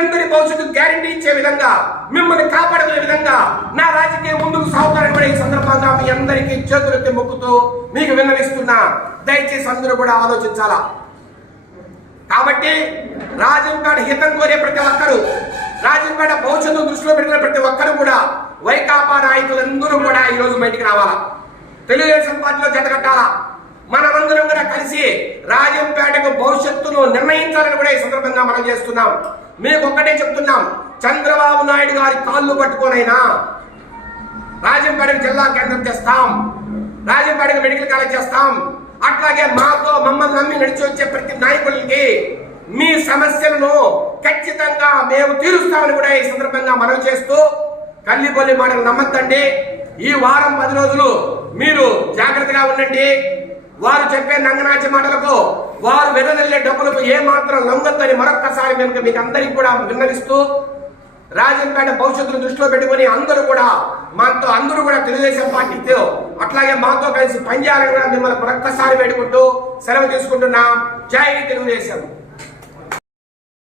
అందరి భవిష్యత్తు గ్యారంటీ ఇచ్చే విధంగా మిమ్మల్ని కాపాడుకునే విధంగా నా రాజకీయం ముందుకు సాగుతారని కూడా ఈ సందర్భంగా మీ అందరికీ చేతులెత్తి మొక్కుతూ మీకు విన్నవిస్తున్నా దయచేసి అందరూ కూడా ఆలోచించాలా? కాబట్టి రాజంపేట హితం కోరే ప్రతి ఒక్కరు రాజంపేట భవిష్యత్తు దృష్టిలో పెట్టిన ప్రతి ఒక్కరు కూడా వైకాపా నాయకులందరూ కూడా ఈ రోజు బయటికి రావాలా? తెలుగుదేశం పార్టీలో జతకట్టాలా మనమందరం కూడా కలిసి రాజంపేటకు భవిష్యత్తును నిర్ణయించాలని కూడా ఈ సందర్భంగా మనం చేస్తున్నాం. మేము ఒక్కటే చెప్తున్నాం. చంద్రబాబు నాయుడు గారి కాళ్ళు పట్టుకోనైనా రాజంపేటకు జిల్లా కేంద్రం చేస్తాం రాజంపేటకు మెడికల్ కాలేజ్ చేస్తాం. అట్లాగే మాతో మమ్మల్ని నమ్మి నడిచి వచ్చే ప్రతి నాయకులకి మీ సమస్యలను ఖచ్చితంగా మేము తీరుస్తామని కూడా ఈ సందర్భంగా మనవి చేస్తూ కల్లిపల్లి మాటలు నమ్మద్దండి. ఈ వారం పది రోజులు మీరు జాగ్రత్తగా ఉండండి. వారు చెప్పే నంగనాచి మాటలకు వారు వెదజల్లే డబ్బులకు ఏమాత్రం మాత్రం లొంగొద్దని మరొక్కసారి మేము మీకు అందరికీ కూడా విన్నవిస్తూ రాజంపేట భవిష్యత్తును దృష్టిలో పెట్టుకుని అందరూ కూడా మాతో అందరూ కూడా తెలుగుదేశం పార్టీతో అట్లాగే మాతో కలిసి పనిచేయాలని కూడా మిమ్మల్ని మరొక్కసారి పెట్టుకుంటూ సెలవు తీసుకుంటున్నాం. జై తెలుగుదేశం.